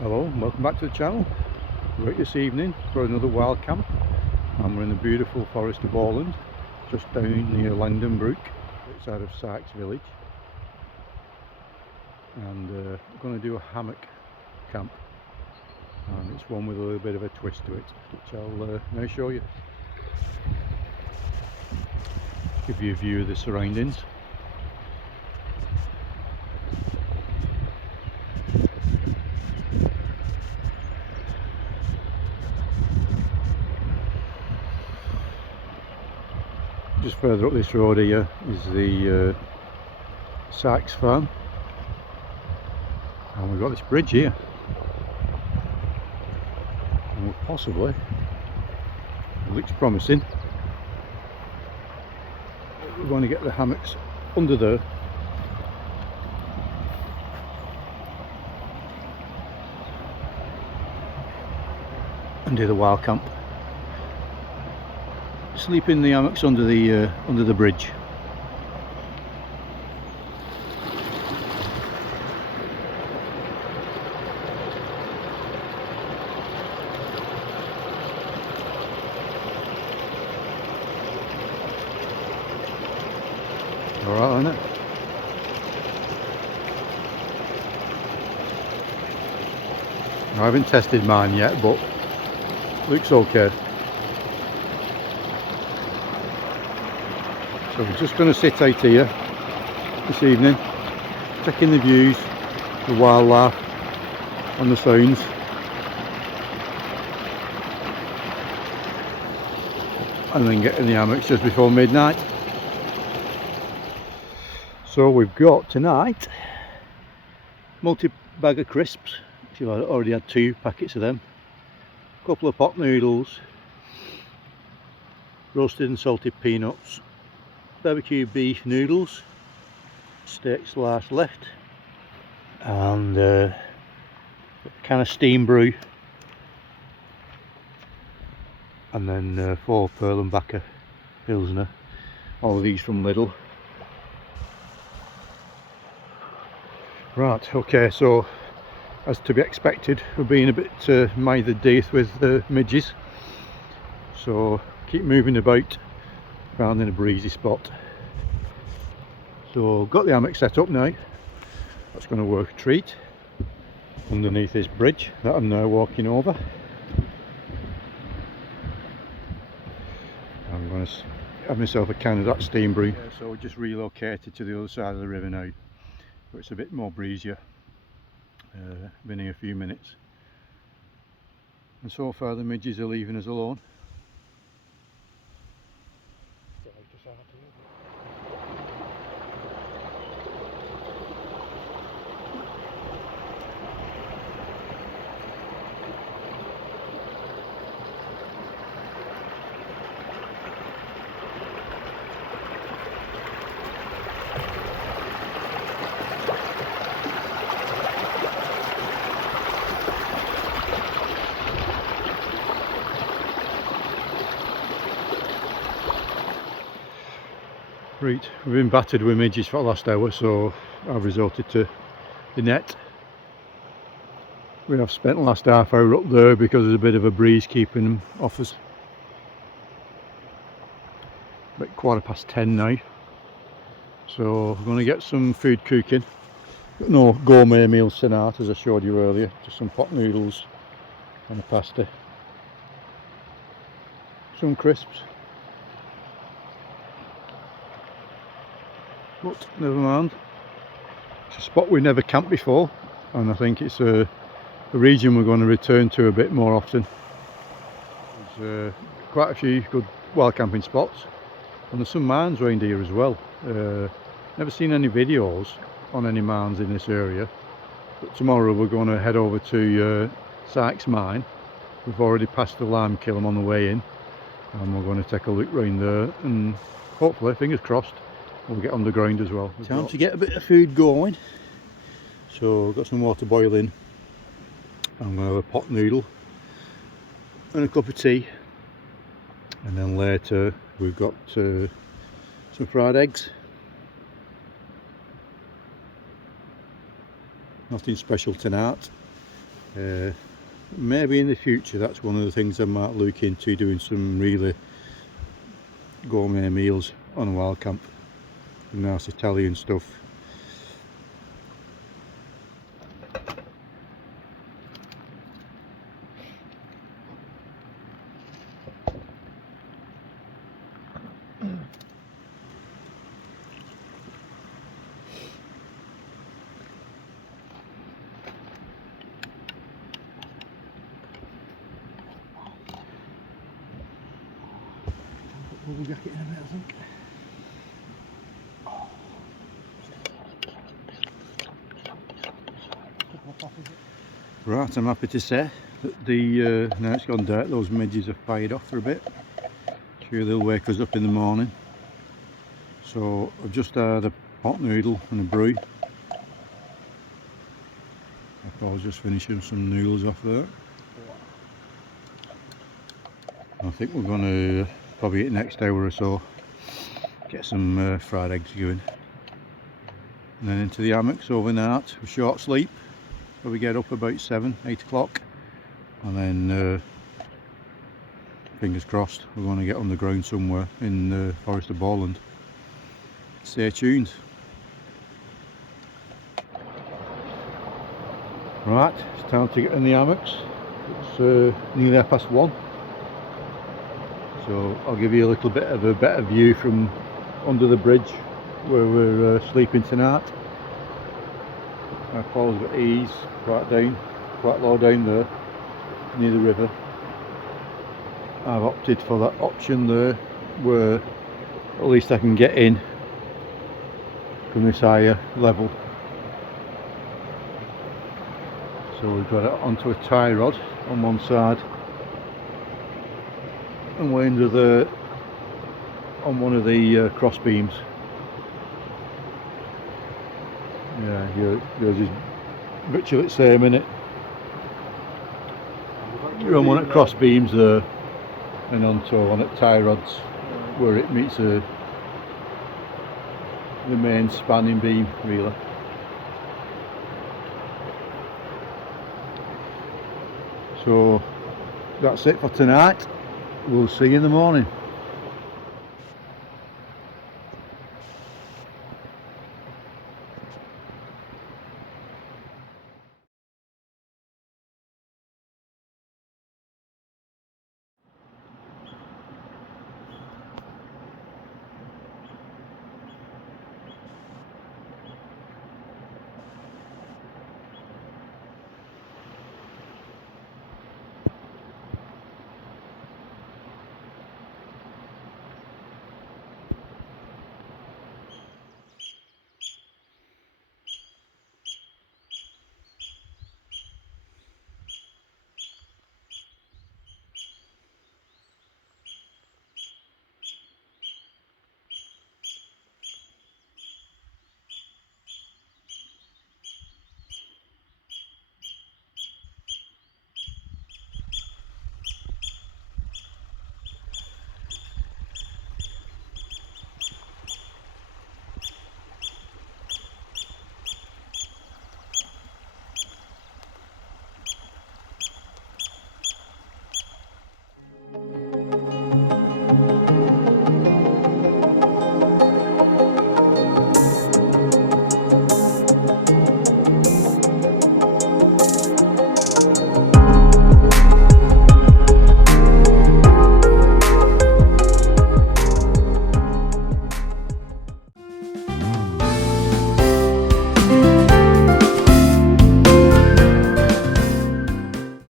Hello and welcome back to the channel. We're out this evening for another wild camp and we're in the beautiful Forest of Bowland, just down near Langden Brook, outside of Sykes village, and we're going to do a hammock camp, and it's one with a little bit of a twist to it, which I'll now show you. Give you a view of the surroundings. Just further up this road here is the Sykes farm, and we've got this bridge here, and we'll possibly, it looks promising, we're going to get the hammocks under there and do the wild camp. Sleep in the hammocks under the bridge. Alright, isn't it? I haven't tested mine yet, but looks okay. So we're just going to sit out here this evening, checking the views, the wildlife and the sounds. And then get in the hammocks just before midnight. So we've got tonight multi-bag of crisps, which I've already had 2 packets of them, a couple of pot noodles, roasted and salted peanuts, barbecue beef noodles, steak slice left, and a can of steam brew, and then 4 Pearl and Backer Pilsner, all of these from Lidl. Right, okay, so as to be expected, we're being a bit mithered death with midges, so keep moving about, found in a breezy spot. So got the hammock set up now. That's going to work a treat underneath this bridge that I'm now walking over. I'm going to have myself a can of that steam brew. So we just relocated to the other side of the river now, so it's a bit more breezier. Been here a few minutes, and so far the midges are leaving us alone. Right, we've been battered with midges for the last hour, so I've resorted to the net. We have spent the last half hour up there because there's a bit of a breeze keeping them off us. About 10:15 now, so we're going to get some food cooking. Got no gourmet meals tonight, as I showed you earlier, just some pot noodles and a pasta, some crisps. But never mind, it's a spot we've never camped before, and I think it's a region we're going to return to a bit more often. There's quite a few good wild camping spots, and there's some mines around here as well. Never seen any videos on any mines in this area, but tomorrow we're going to head over to Sykes mine. We've already passed the lime kiln on the way in, and we're going to take a look round there, and hopefully, fingers crossed, we'll get underground as well. Time to get a bit of food going. So I've got some water boiling. I'm going to have a pot noodle and a cup of tea, and then later we've got some fried eggs. Nothing special tonight. Maybe in the future that's one of the things I might look into, doing some really gourmet meals on a wild camp, nice Italian stuff. Bubble jacket in a bit, I think. Right, I'm happy to say that now it's gone dark, those midges have fired off for a bit. Sure they'll wake us up in the morning. So I've just had a pot noodle and a brew. I was just finishing some noodles off there. I think we're going to probably the next hour or so get some fried eggs going, and then into the hammocks overnight, a short sleep, so we get up about 7-8 o'clock, and then fingers crossed we're going to get on the ground somewhere in the Forest of Bowland. Stay tuned. Right, it's time to get in the hammocks. It's nearly 1:30. So I'll give you a little bit of a better view from under the bridge where we're sleeping tonight. Our pole's got ease quite low down there near the river. I've opted for that option there where at least I can get in from this higher level. So we've got it onto a tie rod on one side, and we're under on one of the cross beams. Yeah, yours is virtually the same, innit? You're on one at cross beams there, and onto one at tie rods where it meets the main spanning beam, really. So that's it for tonight. We'll see you in the morning.